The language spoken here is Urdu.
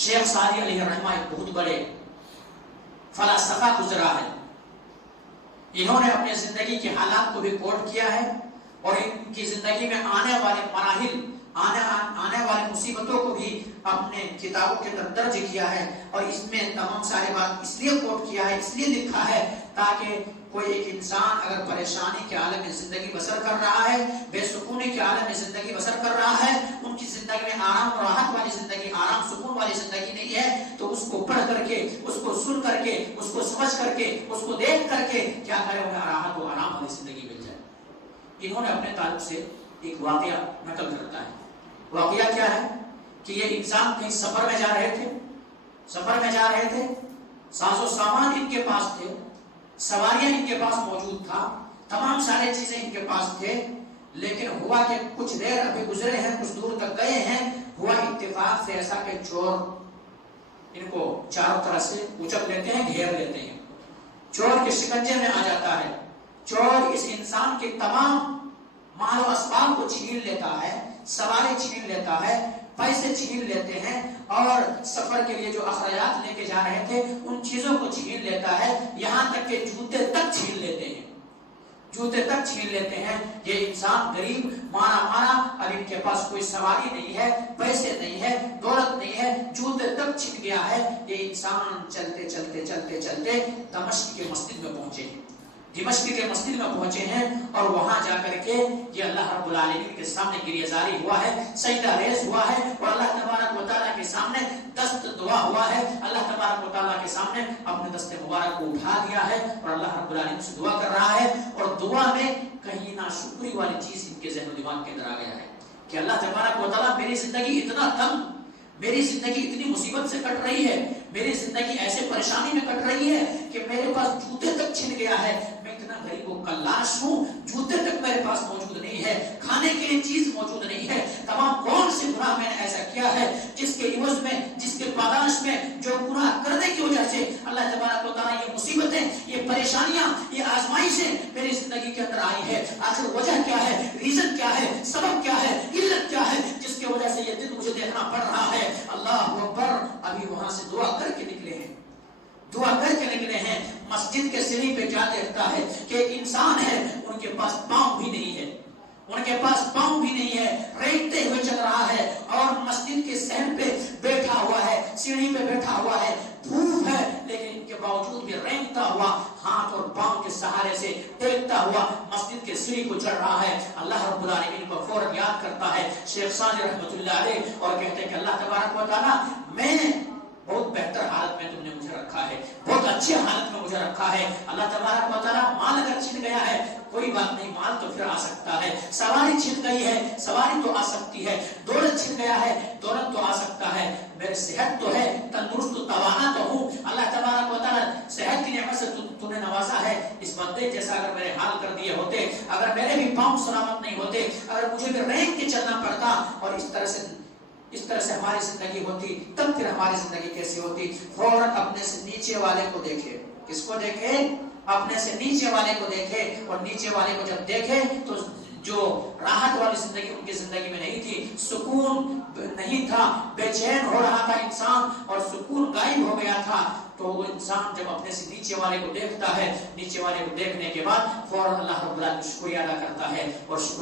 شیخ سعدی علیہ الرحمہ ایک بہت بڑے فلسفہ گزرا ہے. انہوں نے اپنے زندگی کے حالات کو بھی کوٹ کیا ہے اور ان کی زندگی میں آنے والے مراحل، آنے والے مصیبتوں کو بھی اپنے کتابوں کے اندر درج کیا ہے. اور اس میں تمام سارے بات اس لیے کوٹ کیا ہے، اس لیے لکھا ہے تاکہ کوئی ایک انسان اگر پریشانی کے عالم میں زندگی بسر کر رہا ہے، بے سکونی کے عالم میں زندگی بسر کر رہا ہے، ان کی زندگی میں آرام و راحت والی زندگی، آرام سکون والی زندگی نہیں ہے، تو اس کو پڑھ کر کے، اس کو سن کر کے، اس کو سمجھ کر کے، اس کو دیکھ کر کے کیا کرے انہیں راحت و آرام والی زندگی مل جائے. انہوں نے اپنے تعلق سے ایک واقعہ نقل کرتا ہے. واقعہ کیا ہے کہ یہ انسان کہیں سفر میں جا رہے تھے، ساز و سامان ان کے پاس تھے، سواریاں ان کے پاس موجود تھا، تمام سارے چیزیں ان کے پاس تھے. لیکن ہوا کہ کچھ دیر ابھی گزرے ہیں، کچھ دور تک گئے ہیں، ہوا اتفاق سے ایسا کہ چور ان کو چاروں طرف سے اچک لیتے ہیں، گھیر لیتے ہیں، چور کے شکنجے میں آ جاتا ہے. چور اس انسان کے تمام مال و اسباب کو چھین لیتا ہے، سواری چھین لیتا ہے، پیسے چھین لیتے ہیں، اور سفر کے لیے جو اخراجات لے کے جا رہے تھے ان چیزوں کو چھین لیتا ہے. یہاں تک کہ جوتے تک چھین لیتے ہیں، جوتے تک چھین لیتے ہیں. یہ انسان غریب مارا، اب ان کے پاس کوئی سواری نہیں ہے، پیسے نہیں ہے، دولت نہیں ہے، جوتے تک چھن گیا ہے. یہ انسان چلتے چلتے چلتے چلتے دمشق کے مسجد میں پہنچے ہیں اور وہاں جا کر کے یہ اللہ رب العالمین کے سامنے گریہ زاری ہوا ہے، سجدہ ریز ہوا ہے، اور اللہ تبارک و تعالیٰ کے سامنے دست دعا ہوا ہے. اللہ تبارک و تعالیٰ کے سامنے اپنے دست مبارک کو اٹھا دیا ہے اور اللہ رب العالمین سے دعا کر رہا ہے. اور دعا میں کہیں ناشکری والی چیز ان کے ذہن و دماغ کے اندر آ گیا ہے کہ اللہ تبارک و تعالیٰ میری زندگی اتنا تنگ، میری زندگی اتنی مصیبت سے کٹ رہی ہے، میری زندگی ایسے پریشانی میں کٹ رہی ہے کہ میرے پاس جوتے تک چھن گیا ہے، میں اتنا غریب و کلاش ہوں، جوتے تک میرے پاس موجود نہیں ہے، کھانے کے لیے چیز موجود نہیں ہے. تمام کون سے گناہ میں نے ایسا کیا ہے جس کے عوض میں، جس کے پاداش میں، جو گناہ کرنے کی وجہ سے اللہ تبارک و تعالیٰ یہ مصیبتیں، یہ پریشانیاں، یہ آزمائشیں میری زندگی کے اندر آئی ہے. آخر وجہ کیا ہے، ریزن کیا ہے، سبب کیا ہے، علت کیا ہے جس کی وجہ سے یہ دن مجھے دیکھنا پڑ رہا ہے. اللہ اکبر. ابھی وہاں سے دعا کر کے نکلے ہیں، مسجد کے سیڑھی پہ کیا دیکھتا ہے کہ ایک انسان ہے، ان کے پاس پاؤں بھی نہیں ہے، ریگتے ہوئے چل رہا ہے اور مسجد کے صحن پہ بیٹھا ہوا ہے، سیڑھی پہ بیٹھا ہوا ہے، دھوپ ہے لیکن ان کے باوجود بھی رینگتا ہوا، ہاتھ اور پاؤں کے سہارے سے ٹیکتا ہوا مسجد کے سیڑھی کو چڑھ رہا ہے. اللہ رب العالمین کو فوراً یاد کرتا ہے شیخ سعدی رحمۃ اللہ علیہ اور کہتے ہیں کہ اللہ تبارک و تعالیٰ، میں بہت بہتر حالت میں تم نے مجھے رکھا ہے، بہت اچھے حالت میں مجھے رکھا ہے. اللہ تبارک و تعالیٰ مال اگر چھن گیا ہے کوئی بات نہیں، مال تو پھر آ سکتا ہے، سواری چھن گئی ہے، سواری تو آ سکتی ہے، دولت چھن گیا ہے، دولت تو آ سکتا ہے، میرے صحت تو ہے، تندرست تو توانا تو ہوں. اللہ تبارک و تعالیٰ صحت کی نعمت سے تو نے نوازا ہے. اس بندے جیسا اگر میرے حال کر دیے ہوتے، اگر میرے بھی پاؤں سلامت نہیں ہوتے، اگر مجھے بھی رینگ کے چلنا پڑتا اور اس طرح سے ہماری زندگی ہوتی، تب پھر ہماری زندگی کیسی ہوتی. فوراً اپنے سے نیچے والے کو دیکھے. کس کو دیکھے؟ اپنے سے نیچے والے کو دیکھے. اور نیچے والے کو جب دیکھے تو جو راحت والی زندگی ان کی زندگی میں نہیں تھی، سکون نہیں تھا، بے چین ہو رہا تھا انسان اور سکون غائب ہو گیا تھا. تو وہ انسان جب اپنے سے نیچے والے کو دیکھتا ہے، نیچے والے کو دیکھنے کے بعد فوراً اللہ رب العالمین شکریہ ادا کرتا ہے اور شکریہ